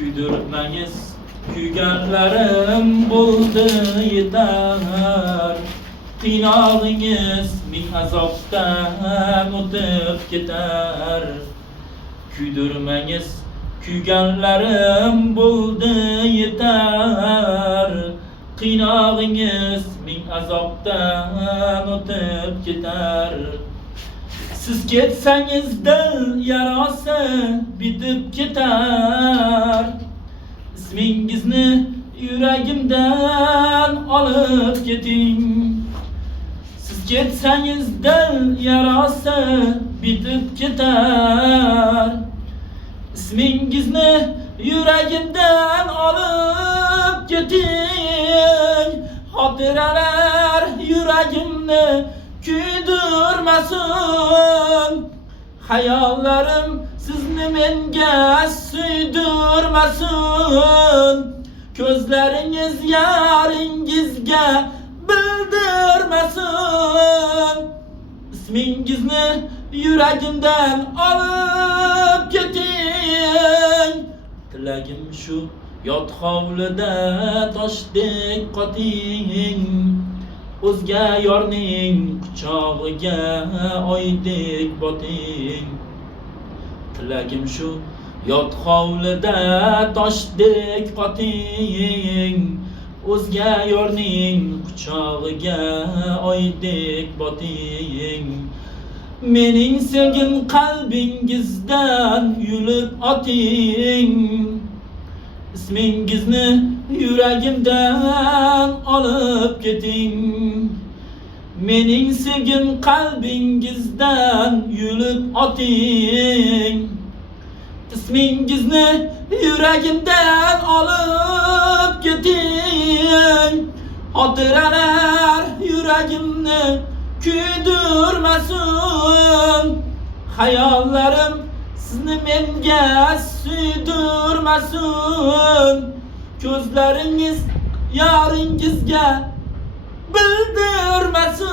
Kuydirmangiz kuyganlarim bo'ldi yetar. Qiynog'ingiz ming azobdan o'tib ketar. Kuydirmangiz kuyganlarim bo'ldi yetar. Qiynog'ingiz ming azobdan o'tib ketar. Siz ketsangiz dil yarasi bitib ketar. İsmingizni yuragimdan olib keting. Siz ketsangiz dil yarasi bitib ketar. İsmingizni yuragimdan olib keting. Xotiralar yuragimni kuydirmasin. Hayollarim sizni menga suydirmasin. Ko'zlaringiz yaringizga bildirmasin. İsmingizni yuragimdan olib keting. Tilagim shu yot hovlida toshdek qoting. O'zga yorning quchog'iga oydek boting. Tilagim shu yot hovlida toshdek qoting. O'zga yorning quchog'iga oydek boting. Mening sevgim qalbingizdan yulib oting. İsmingizni yuragimdan olib keting. Mening sevgim qalbingizdan yulib oting. İsmingizni yuragimdan olib keting. Xotiralar yuragimni kuydirmasin. Hayollarim sizni menga suydirmasin. Ko'zlaringiz yaringizga bildirmasin.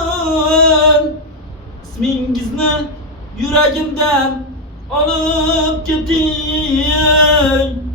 İsmingizni yuragimdan olib keting.